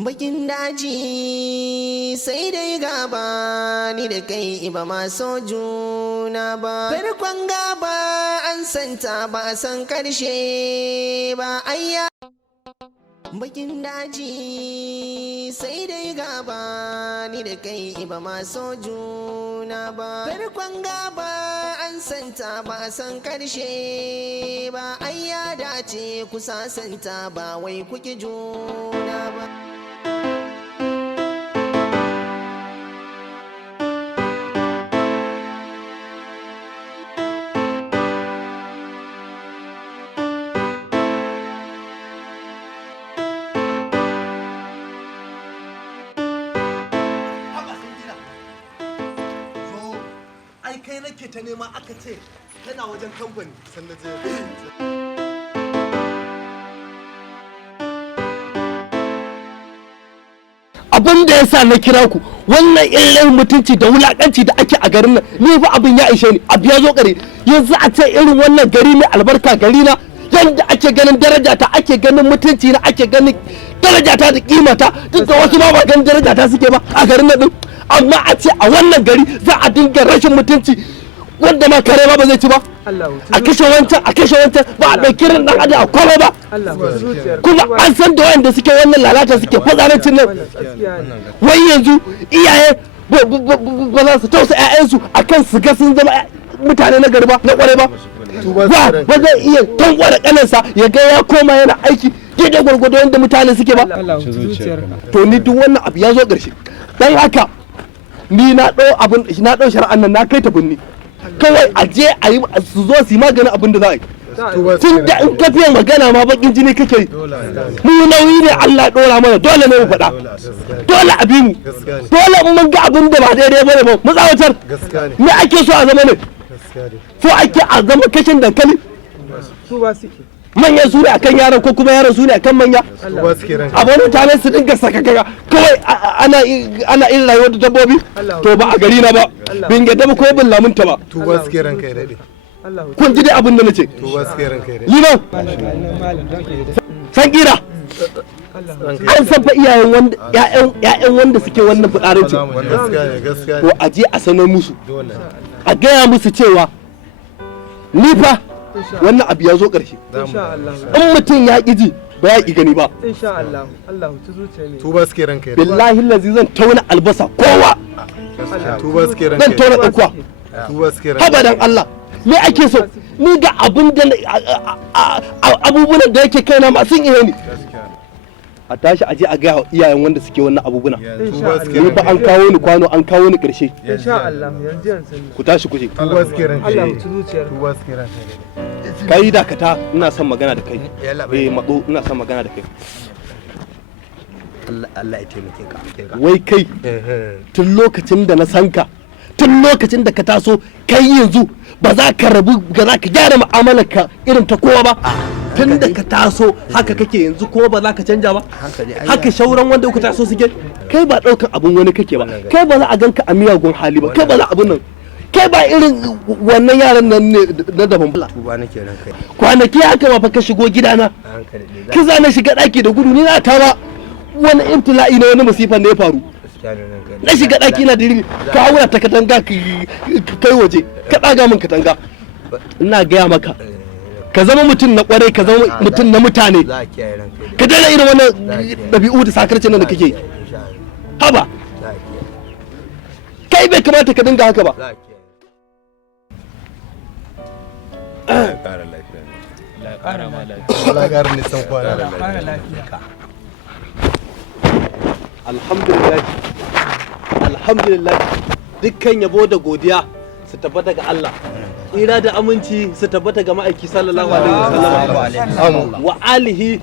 Bakin daji sai dai gaba ni da kai ba ma so juna ba. Farkon gaba an santa ba a san karshe ba ayya. Bakin daji sai dai gaba ni da kai ba ma so juna ba. Farkon gaba an santa ba a san karshe ba ayya dace ku sasanta ba wai kuki juna ba. Nake ta nema aka ce tana wajen kamfani sannan je abin da yasa na kira ku wannan irin mutunci da wulakanci da ake a garin nan ni fa abin ya ishe ni abu ya zo kare yanzu a ce irin wannan gari mai albarka gari na yanda ake ganin daraja ta ake ganin mutunci na ake ganin daraja ta da kimata duk da wasu ba ganin daraja ta suke ba a garin nan din amma a ce a wannan gari za a dinga rashin mutunci wanda ma kare ba zai ci ba a kashe wancan ba a ɗauki ran ɗan adam a kwalo ba kuma an san da wanda suke wannan lalata suke fazarancin nan wai yanzu iyaye ba za su tausa 'ya'yansu akan su ga sun zama mutane na gari ba na kware ba ba zai iya tankwara kanansa ya ga ya koma yana aiki daidai gwargwado yadda mutane suke ba to ni duk wannan abu ya zo ƙarshe dan haka ni na ɗau shari'an nan na kai ta binni kawai a je a yi su zo su yi maganin abin da za a yi tun da in ka fiye magana ma bakin jini kake yi mu nauyi ne Allah ɗora mana dole ne mu faɗa dole a bi mu dole in mun ga abin da ba daidai bane ba mu tsawatar me ake so a zama ne so ake a zama kashin dankali manyan su ne akan yaran ko kuma yaran su ne akan manya abin mutane su dinga sakakaka kawai ana irin rayuwar dabbobi to ba a gari na ba bin yadda ba ko bin lamunta ba kun ji dai abin da nace liman san kira an san fa iyayen wanda ƴaƴan wanda suke wannan fitsarinci to a je a sanar musu a gaya musu cewa ni fa wannan abu ya zo ƙarshe in mutum ya ƙi ji ba ya ki gani ba insha Allah Allah ta zuciya ne tuba suke ranka billahi lazi zan tauna albasa kowa tuba suke ranka zan tauna ɗaukuwa tuba suke ranka haba dan Allah me ake so ni ga abin da abubuwan da yake kaina ma sun ihe ni a tashi aje a gaya iyayen wanda suke wannan abubuna ni fa an kawo ni kwano an kawo ni karshe insha Allah yanzu ku tashi ku je tuba suke ranka Allah ta zuciya tuba suke ranka kai dakata ina son magana da kai matso ina son magana da kai Allah ya taimake ka wai kai tun lokacin da na san ka tun lokacin da ka taso kai yanzu ba za ka rabu ba za ka gyara mu'amalar ka irin ta kowa ba tun da ka taso haka kake yanzu ko ba za ka canja ba haka shauran wanda kuka taso suke kai ba daukan abun wani kake ba kai ba za a ganka a miyagun hali ba kai ba za abun nan kai ba irin wannan yaran nan ne na daban bala tuba nake nan kai kwanaki haka ma fa ka shigo gidana ka za na shiga daki da gudu ni na ta ba wani ibtila'i na wani musifan ne ya faru na shiga daki na diri ka haura ta katanga kai waje ka daga min katanga ina gaya maka ka zama mutum na kwarai ka zama mutum na mutane ka daina irin wannan dabi'u da sakarcin nan da kake haba kai bai kamata ka dinga haka ba alhamdulillah dukkan yabo da godiya su tabbata ga Allah tsira da aminci su tabbata ga ma'aiki sallallahu alaihi wasallam wa alihi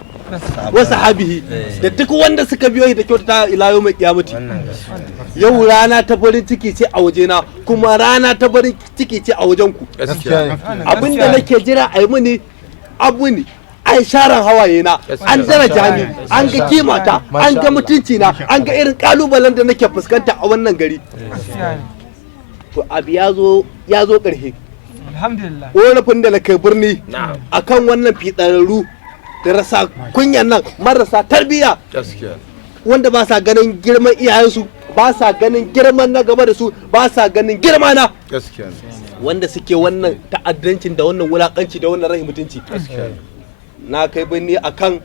wa sahabihi da duk wanda suka biyo da kyautata ila yau mai kiyamati yau rana ta farin ciki ce a wajena kuma rana ta farin ciki ce a wajen ku abinda nake jira a yi mini abu ne an sharan hawaye na an daraja ni an ga kimata an ga mutunci na an ga irin kalubalen da nake fuskanta a wannan gari to abu ya zo ƙarshe alhamdulillah ƙorafin da na kai birni akan wannan fiɗararru da rasa kunyan nan marasa tarbiyya wanda ba sa ganin girman iyayensu ba sa ganin girman na gaba da su ba sa ganin girma na wanda suke wannan ta'addancin da wannan wulakanci da wannan rahin mutunci na kai birni akan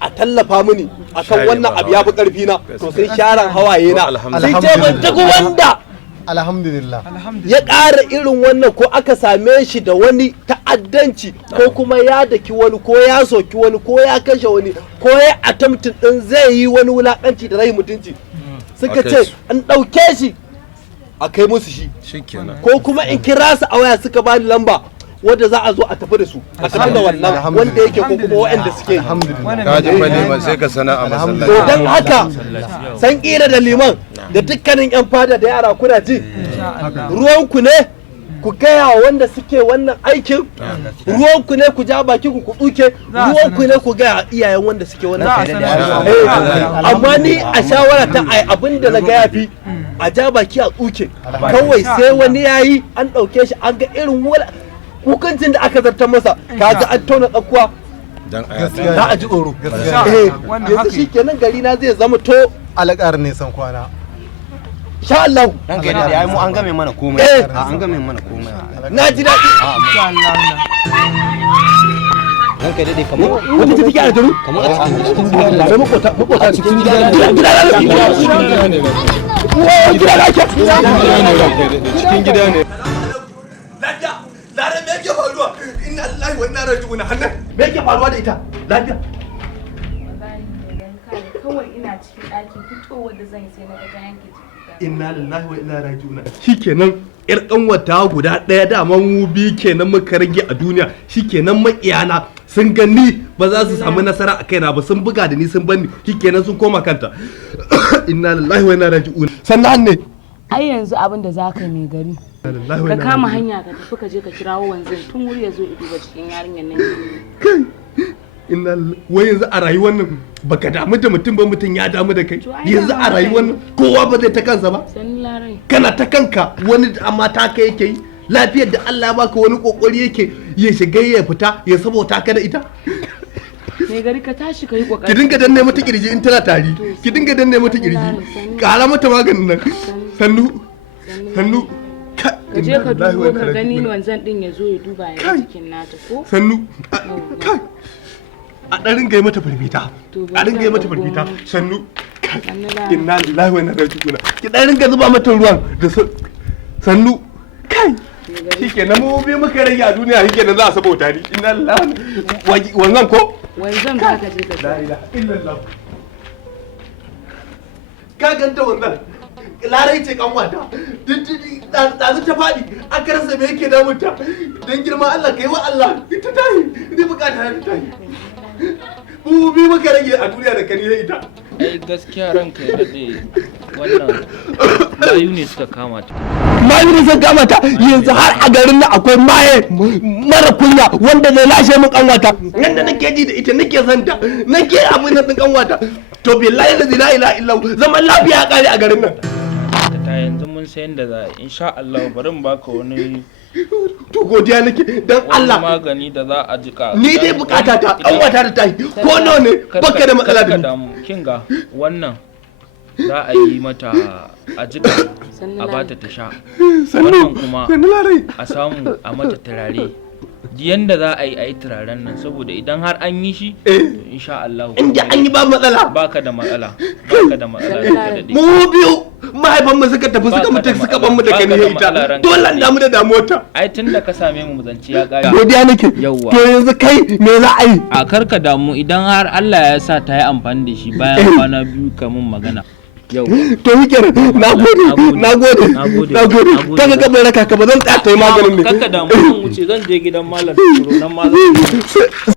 a tallafa mini akan wannan abu ya fi karfi na to sai sharan hawaye na sai ce ban duk wanda alhamdulillah ya ƙara irin wannan ko aka same shi da wani ta'addanci ko kuma ya daki wani ko ya soki wani ko ya kashe wani ko ya attempting din zai yi wani wulakanci da rahin mutunci suka ce an ɗauke shi a kai musu shi ko kuma in kira su a waya suka bani lamba wanda za a zo a tafi da su a tafi da wannan wanda yake ko kuma waɗanda suke ka ji fa liman sai ka sana a masallaci to dan haka san kira da liman da dukkanin yan fada da yara kuna ji ruwanku ne ku gaya wanda suke wannan aikin ruwanku ne ku ja baki ku tsuke ruwanku ne ku gaya iyayen wanda suke wannan amma ni a shawara ta ai abinda na ga yafi a ja baki a tsuke kawai sai wani yayi an ɗauke shi an ga irin hukuncin da aka zartar masa kaga an tona tsakuwa za a ji tsoro yanzu shi kenan gari na zai zama to alƙar ne san kwana sha Allah ranka da yayi mu an game mana komai an game mana komai na ji daɗi ranka da dai kamar wata ce take a jaru kamar a cikin gida ne sai makota cikin gida ne cikin gida ne lafiya lare me yake faruwa inna lillahi wa inna ilaihi raji'un hannan me yake faruwa da ita lafiya kawai ina cikin ɗaki fitowar da zan yi sai na ga yanke jiki inna lillahi wa inna ilaihi raji'un shikenan yar kanwata guda daya da mu bi kenan muka rage a duniya shikenan makiyana sun gani ba za su samu nasara a kaina ba sun buga da ni sun banni shikenan sun koma kanta inna lillahi wa inna ilaihi raji'un sannan ne ai yanzu abin da za ka mai gari ka kama hanya ka tafi ka je ka kirawo wanzan tun wuri ya zo ya duba cikin yarinyar nan inna wai yanzu a rayuwar nan baka damu da mutum ba mutum ya damu da kai yanzu a rayuwar nan kowa ba zai ta kansa ba kana ta kanka wani amma ta kai yake yi lafiyar da Allah ya baka wani kokari yake ya shiga ya fita ya sabota ka da ita mai gari ka tashi ka yi kokari ki dinga danne mata kirji in tana tari ki dinga danne mata kirji kara mata maganin nan sannu ka je ka dubo ka gani wanzan din ya zo ya duba ya cikin nata ko sannu kai a ɗan ringa yi mata firfita a ringa yi mata firfita sannu inna lillahi wa inna ilaihi raji'un ki ɗan ringa zuba mata ruwan da sannu kai shikenan mu bi muka rage a duniya shikenan za a sabota ni inna lillahi wannan ko wanzan ba ka je ka la ilaha illallah ka ganta wannan larai ce kanwata ɗazu ta faɗi an karasa me yake damunta don girma Allah kai wa Allah ita tayi ni bukata ta tayi mu bi muka rage a duniya da kani ita ai gaskiya ranka ya daɗe wannan mayu ne suka kama ta mayu ne suka kama ta yanzu har a garin nan akwai maye mara kunya wanda zai lashe min kanwata yanda nake ji da ita nake santa nake abin nan kanwata to billahi la ilaha illa zaman lafiya kare a garin nan ta yanzu mun san da za insha Allah bari mu baka wani to godiya nake dan Allah magani da za a jika ni dai bukata ta kanwata da tayi ko nawa ne baka da matsala da ni kinga wannan za a yi mata a jika a bata ta sha wannan kuma a samu a mata turare yanda za a yi turaren nan saboda idan har an yi shi insha Allah inda an yi ba matsala baka da matsala mu biyu mahaifan mu suka tafi suka mutu suka ban mu da kani ita dole an damu da damuwarta ai tunda ka same mu zanci ya kare godiya nake to yanzu kai me za a yi a karka damu idan har Allah ya sa ta yi amfani da shi bayan kwana biyu kamun magana yau to yake nagode kaga gaban raka ka ba zan tsaya tayi maganin ne kaka damu zan wuce zan je gidan malam Turo nan ma zan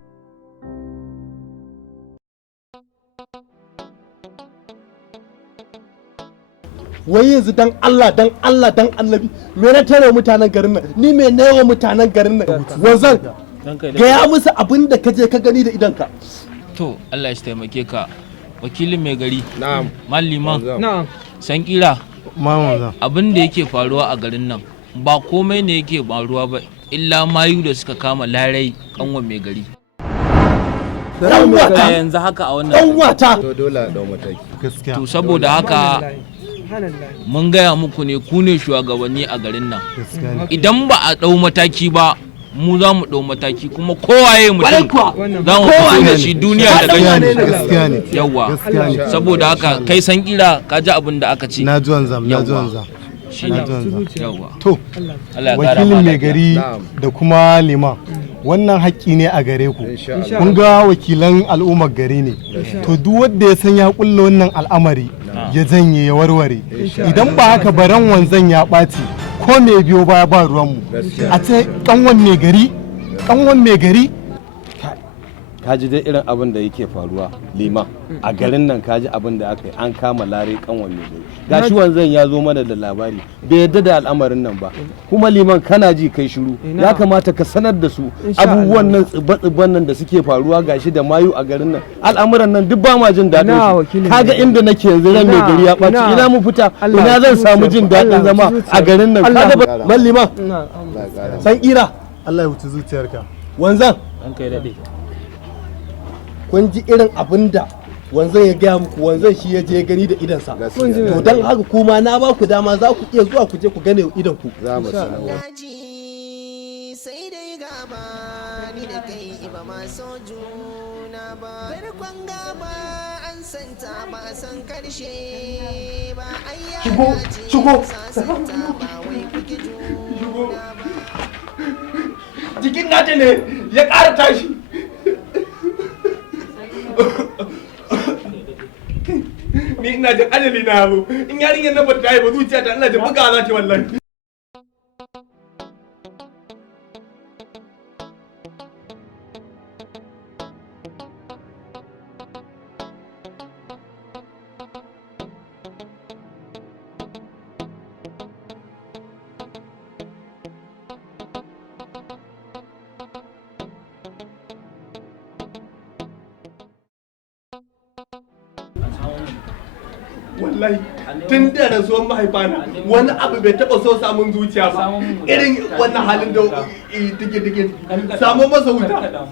wai yanzu dan Allah dan Annabi me na tare mutanen garin nan ni me nawa mutanen garin nan wanzan ga ya musu abin da kaje ka gani da idanka to Allah ya taimake ka wakilin mai gari na'am malliman na'am san kira Mamu abin da yake faruwa a garin nan ba komai ne yake faruwa ba illa mayu da suka kama larai kanwa mai gari wata yanzu haka a wannan wata to dole a dau mataki gaskiya to saboda haka mun gaya muku ne ku ne shugabanni a garin nan idan ba a dau mataki ba mu za mu dau mataki kuma kowaye mutum za mu fito da shi duniya da gani gaskiya ne yawa saboda haka kai san kira ka ji abin da aka ce na zuwan zam shi ne yawa to Allah ya kara wakilin mai gari da kuma liman wannan haƙƙi ne a gare ku kun ga wakilan al'ummar gari ne to duk wanda ya san ya kulla wannan al'amari ya janye ya warware idan ba haka baran wanzan ya ɓaci ko me biyo baya ba ruwanmu a ce kanwan mai gari kaji dai irin abin da yake faruwa liman a garin nan kaji abin da aka yi an kama lare kanwan mai gari gashi wanzan ya zo mana da labari bai yadda da al'amarin nan ba kuma liman kana ji kai shiru ya kamata ka sanar da su abubuwan nan tsiban nan da suke faruwa gashi da mayu a garin nan al'amuran nan duk ba ma jin daɗin su kaga inda nake yanzu ran mai gari ya ɓaci ina mu fita ina zan samu jin daɗin zama a garin nan kaga man liman san kira Allah ya hutu zuciyarka wanzan an kai daɗe kun ji irin abin da wanzan ya gaya muku wanzan shi ya je gani da idansa to don haka kuma na ba ku dama za ku iya zuwa ku je ku gane idan ku za mu sanarwa sai dai gaba ni da kai ba ma so juna ba farkon gaba an santa ba san karshe ba shigo ba wai kuke juna ba jikin nata ne ya ƙara tashi ni ina jin adali na yaro in yarinyar nan ba ta yi ba zuciya ta ina jin buga za ki wallahi wallahi tun da rasuwar mahaifana wani abu bai taba so samun zuciya ba irin wannan halin da dige samu masa wuta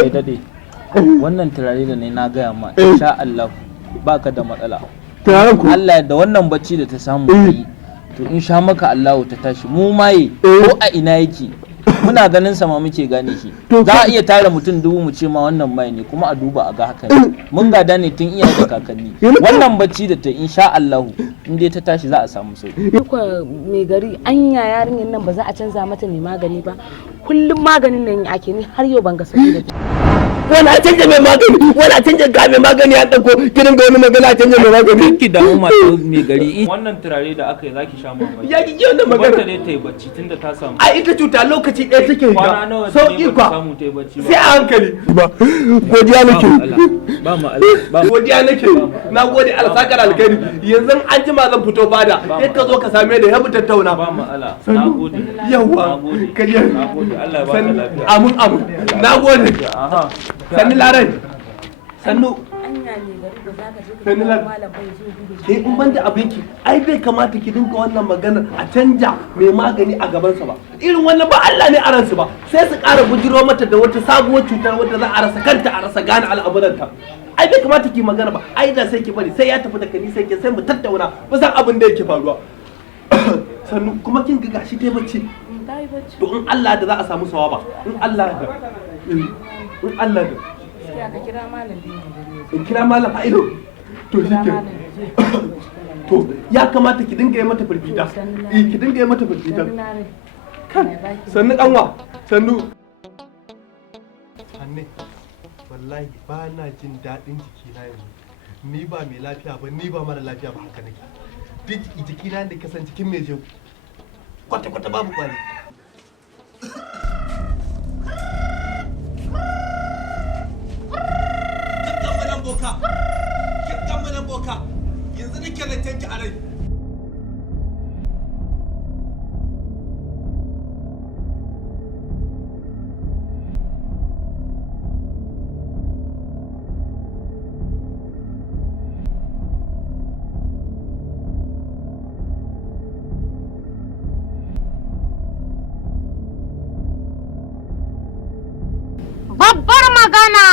kai dade wannan turare da ne na gaya ma insha Allah baka da matsala Allah da wannan bacci da ta samu yi to in sha maka Allahu ta tashi mu maye ko a ina yake muna ganin sa ma muke gane shi za a iya tara mutum 1000 mu ce ma wannan mai ne kuma a duba a ga haka ne mun gada ne tun iyaye da kakanni wannan bacci da ta insha Allahu in dai ta tashi za a samu sauki ko mai gari anya yarinyar nan ba za a canza mata mai magani ba kullum maganin nan ake ni har yau ban ga sauki da wani a canja mai magani wani a canja ga mai magani ya ɗauko kirin ga wani magana a canja mai magani ki da umma to mai gari wannan turare da aka yi zaki sha mamaki ya ki wannan magana wanda ne ta yi bacci tunda ta samu a ita cuta lokaci ɗaya take yi sauki kwa sai a hankali ba godiya nake ba mu ba godiya nake na gode alsakar alkhairi yanzu an jima zan fito fada sai ka zo ka same da ya mu tattauna ba mu ala na gode yawa kariya na gode Allah ya ba ka lafiya amin amin na gode sannu larai sannu sannu larai in ban da abinki ai bai kamata ki dinga wannan maganar a canja mai magani a gabansa ba irin wannan ba Allah ne a ransu ba sai su ƙara bujiro mata da wata sabuwar cutar wadda za a rasa kanta a rasa gane al'amuranta ai bai kamata ki magana ba ai da sai ki bari sai ya tafi da kani sai ki sai mu tattauna bisan abin da yake faruwa sannu kuma kin ga gashi tai bacci to in Allah da za a samu sawaba in Allah da in Allah da ka kira malam in kira malam a ido to shike to ya kamata ki dinga yi mata firfita ki dinga yi mata firfita kan sannu kanwa sannu anne wallahi ba na jin daɗin jikina yanzu ni ba mai lafiya ba ni ba mara lafiya ba haka nake duk jikina da kasance cikin mai jego kwata-kwata babu kwari kin boka yanzu nake zancen ki a rai babbar magana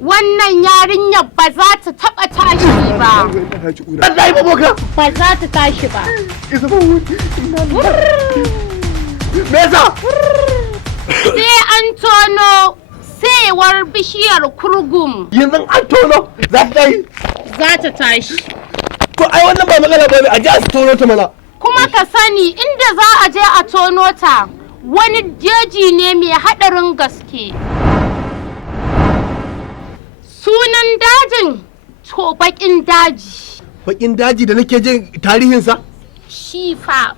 wannan yarinyar ba za ta taba tashi ba. Allah ya boka. Ba za ta tashi ba. Me yasa? Sai an tono saiwar bishiyar kurgum. Yanzu an tono za ta yi? Za ta tashi. To ai wannan ba matsala bane a ji a tono ta mana. Kuma ka sani inda za a je a tono ta wani jeji ne mai haɗarin gaske. Sunan dajin to bakin daji. Bakin daji da nake jin tarihinsa? Shifa.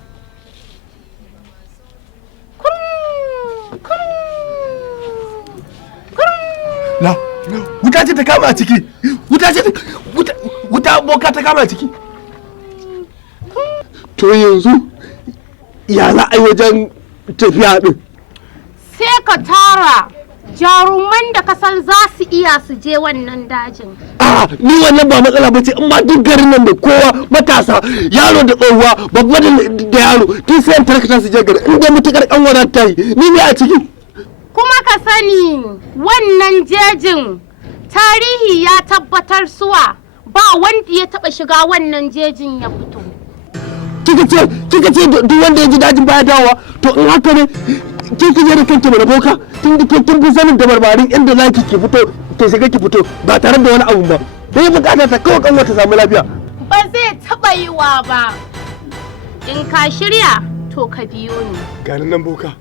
La, wuta ce ta kama a ciki. Wuta boka ta kama a ciki. To yanzu ya za a yi wajen tafiya din? Sai ka tara jaruman da kasan za su iya su je wannan dajin. Ni wannan ba matsala ba ce, amma duk garin nan da kowa matasa yaro da tsohuwa babba da yaro tun sai an tarkata su je gari inda mutukar kanwara ta yi ni ne a ciki. Kuma ka sani wannan jejin tarihi ya tabbatar suwa ba wanda ya taba shiga wannan jejin ya fito. Kika ce duk wanda ya ji dajin baya dawowa to in haka ne kin je da kanki mana boka tun da kin fi sanin da barbarin inda zaki ki fito ki shiga ki fito ba tare da wani abu ba dai bukata ta kawai kan wata samu lafiya ba zai taba yiwa ba in ka shirya to ka biyo ni ganin nan boka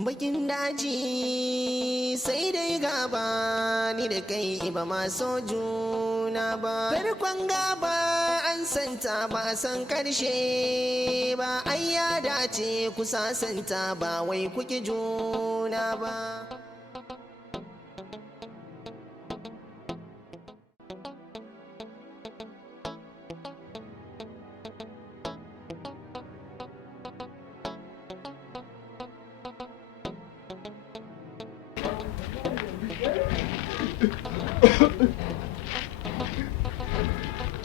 bakin daji sai dai gaba ni da kai ba ma so juna ba farkon gaba an santa ba san karshe ba ai ya dace ku sasanta ba wai kuki juna ba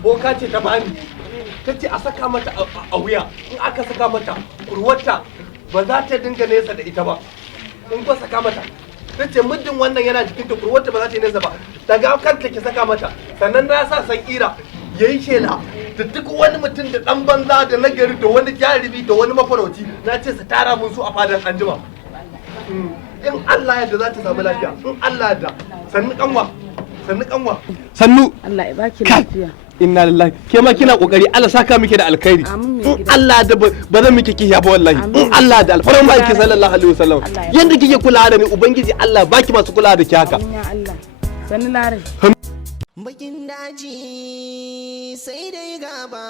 boka ce ta bani ta ce a saka mata a wuya in aka saka mata kurwata ba za ta dinga nesa da ita ba in ko saka mata ta ce muddin wannan yana jikin ta kurwata ba za ta yi nesa ba daga kanta ki saka mata sannan na sa san kira yayi shela da duk wani mutum da dan banza da nagari da wani jarumi da wani mafarauci na ce su tara mun su a fadan anjima in Allah yadda za ta samu lafiya in Allah yadda sannu kanwa sannu Allah ya baki lafiya inna lillahi ke ma kina kokari Allah saka miki da alkhairi in Allah da ba zan miki kiya ba wallahi in Allah da alfaran ba ki sallallahu alaihi wasallam yanda kike kula da ni ubangiji Allah baki masu kula da ki haka ya Allah sannu lare bakin daji sai dai gaba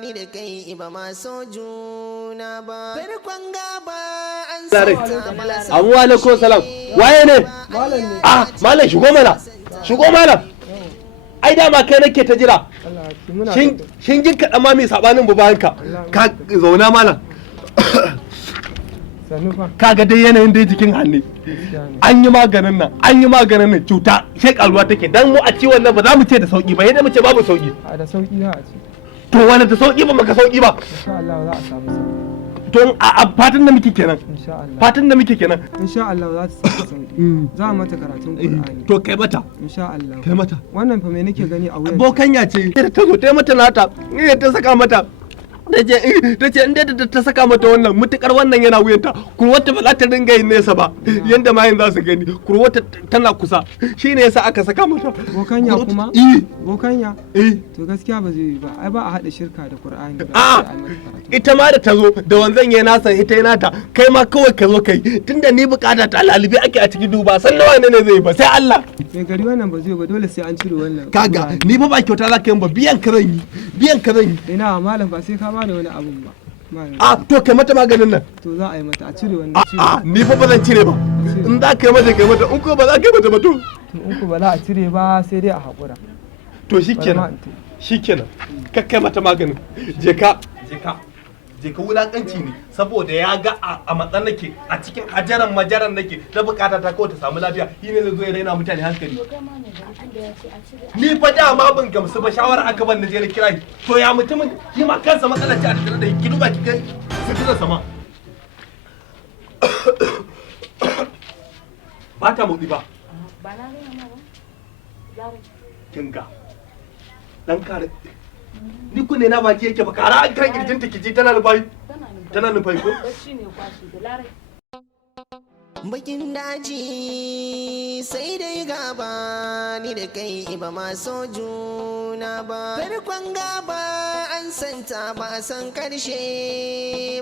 ni da kai ba ma so juna ba farkon gaba an sauta ba Amu alaikum salam waye ne malam shigo malam ai dama kai nake ta jira shin jin kaɗan ma mai sabanin babanka ka zauna malam kaga dai yanayin dai jikin hannu an yi maganin nan cuta sai karuwa take dan mu a ciwon nan ba za mu ce da sauki ba yadda mu ce babu sauki da sauki za a ce to wani da sauki ba maka sauki ba insha Allah za a samu sauki to a fatan da muke kenan insha Allah za ta samu sauki za a mata karatun Qur'ani to kai mata insha Allah wannan fa me nake gani a wuyan bokanya ce ta zo ta mata nata ne ta saka mata ta ce inda da ta saka mata wannan mutukar wannan yana wuyanta kurwata ba za ta dinga yin nesa ba yanda mayin za su gani kurwata tana kusa shine yasa aka saka mata bokanya kuma bokanya to gaskiya ba zai yi ba ai ba a hada shirka da Qur'ani ita ma da ta zo da wanzan ya nasa ita ya nata kai ma kawai ka zo kai tunda ni bukata ta lalibi ake a cikin duba san nawa ne zai ba sai Allah mai gari wannan ba zai ba dole sai an cire wannan kaga ni ba kyauta za ka yi ba biyan ka zan yi ina malam ba sai ka ba da wani abun ba to kai mata maganin nan to za a yi mata a cire wannan ni fa ba zan cire ba in za ka yi mata kai mata in ko ba za ka yi mata ba to in ko ba za a cire ba sai dai a haƙura to shikenan ka kai mata maganin je ka wulakanci ne saboda ya ga a matsan nake a cikin hajaran majaran nake da bukata ta kawai ta samu lafiya shi ne zai zo ya raina mutane hankali ni fa dama ban gamsu ba shawara aka ban je na kira to ya mutumin shi ma kansa matsalar ci a tattare da ki duba ki ga sitirar sama ba ta motsi ba kinga dan kare ni kunne na baki yake ba kara an kan kirjin ta kiji tana nufai ko bakin daji sai dai gaba ni da kai ba ma so juna ba farkon gaba an santa ba a san karshe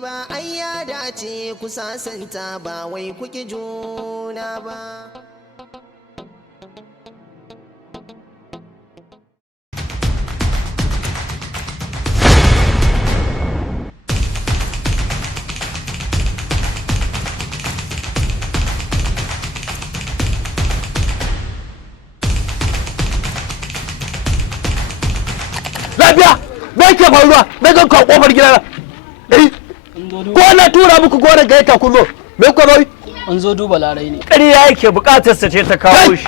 ba ai ya dace ku sasanta ba wai kuki juna ba lafiya me ke faruwa na ga ka kofar gidana ko na tura muku gore gaita kun zo me ku zo an zo duba larai ne ƙarya yake buƙatar sa ce ta kawo shi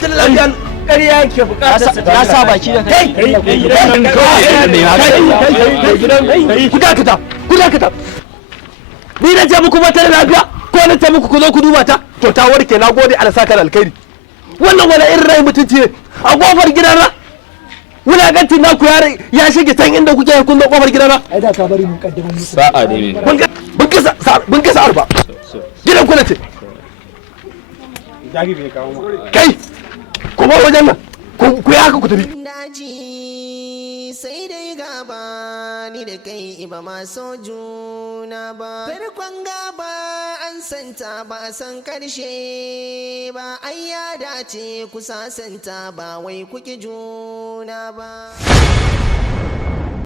ƙarya yake buƙatar sa na sa baki da kai ku dakata ni na ce muku mata da lafiya ko na ce muku ku zo ku duba ta to ta warke na gode Allah saka da alkhairi wannan wala irin rai mutunci ne a kofar gidana wulagantin naku ya shige can inda kuke kun zo kofar gidana ai da ka bari mun kaddamar musu sa'a dai ne mun kasa arba gidan ku ce kai kuma wajen nan ku ya haka ku tafi daji sai dai gaba ni da kai ba ma so juna ba farkon gaba an santa ba a san karshe ba ai ya dace ku sasanta ba wai kuki juna ba